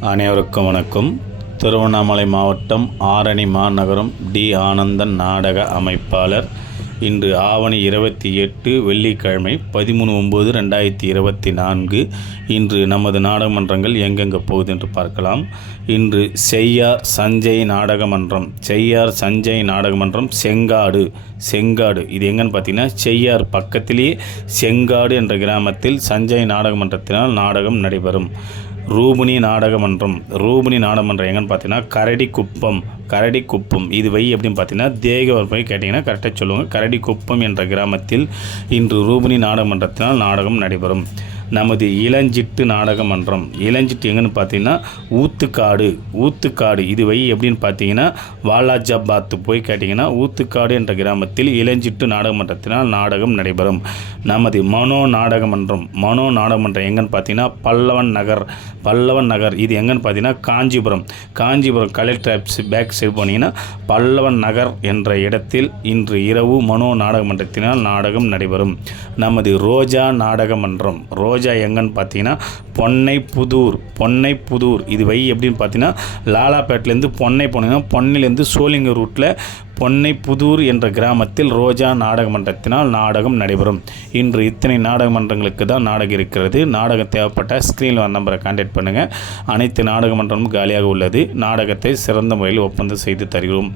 அனைவருக்கும் வணக்கம். திருவண்ணாமலை மாவட்டம் ஆரணி மாநகரம் டி. ஆனந்தன் நாடக அமைப்பாளர். இன்று ஆவணி இருபத்தி எட்டு வெள்ளிக்கிழமை பதிமூணு ஒம்பது ரெண்டாயிரத்தி இருபத்தி நான்கு. இன்று நமது நாடகமன்றங்கள் எங்கெங்கே போகுது என்று பார்க்கலாம். இன்று செய்யார் சஞ்சய் நாடகமன்றம் செய்யார் சஞ்சய் நாடகமன்றம் செங்காடு செங்காடு. இது எங்கன்னு பார்த்தீங்கன்னா செய்யார் பக்கத்திலேயே செங்காடு என்ற கிராமத்தில் சஞ்சய் நாடகமன்றத்தினால் நாடகம் நடைபெறும். ரூபினி நாடகமன்றம். ரூபினி நாடகமன்றம் எங்கன்னு பார்த்தீங்கன்னா கரடிக்குப்பம் கரடிக்குப்பம் இது வை அப்படின்னு பார்த்தீங்கன்னா தேக போய் கேட்டிங்கன்னா கரெக்டாக சொல்லுவாங்க. கரடி குப்பம் என்ற கிராமத்தில் இன்று ரூபினி நாடகமன்றத்தினால் நாடகம் நடைபெறும். நமது இளஞ்சிட்டு நாடக மன்றம். இளஞ்சிட்டு எங்கன்னு பார்த்தீங்கன்னா ஊத்துக்காடு. ஊத்துக்காடு. இது வை எப்படின்னு பார்த்தீங்கன்னா வாலாஜாபாத் போய் கேட்டிங்கன்னா ஊத்துக்காடு என்ற கிராமத்தில் இளஞ்சிட்டு நாடகமன்றத்தினால் நாடகம் நடைபெறும். நமது மனோ நாடக மன்றம். மனோ நாடகமன்றம் எங்கன்னு பார்த்தீங்கன்னா பல்லவன் நகர். பல்லவன் நகர். இது எங்கன்னு பார்த்தீங்கன்னா Kanchipuram. Kanchipuram collector office back side போனீங்கன்னா பல்லவன் நகர் என்ற இடத்தில் இன்று இரவு மனோ நாடகமன்றத்தினால் நாடகம் நடைபெறும். நமது ரோஜா நாடக மன்றம். ரோஜா எங்கன்னு பார்த்தீங்கன்னா பொன்னை புதூர் பொன்னை புதூர். இது வை எப்படின்னு பார்த்தீங்கன்னா லாலாப்பேட்லேருந்து பொன்னை போனீங்கன்னா பொன்னிலேருந்து சோளிங்க ரூட்டில் பொன்னை புதூர் என்ற கிராமத்தில் ரோஜா நாடக மன்றத்தினால் நாடகம் நடைபெறும். இன்று இத்தனை நாடக மன்றங்களுக்கு தான் நாடகம் இருக்கிறது. நாடகம் தேவைப்பட்ட ஸ்க்ரீனில் வர நம்பரை கான்டாக்ட் பண்ணுங்கள் அனைத்து நாடக மன்றமும் காலியாக உள்ளது. நாடகத்தை சிறந்த முறையில் ஒப்பந்தம் செய்து தருகிறோம்.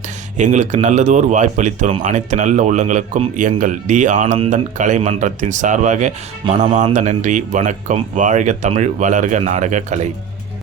எங்களுக்கு நல்லதோர் வாய்ப்பளித்தரும். அனைத்து நல்ல உள்ளங்களுக்கும் எங்கள் டி. ஆனந்தன் கலை மன்றத்தின் சார்பாக மனமார்ந்த நன்றி வணக்கம். வாழ்க தமிழ் வளர்க நாடக கலை.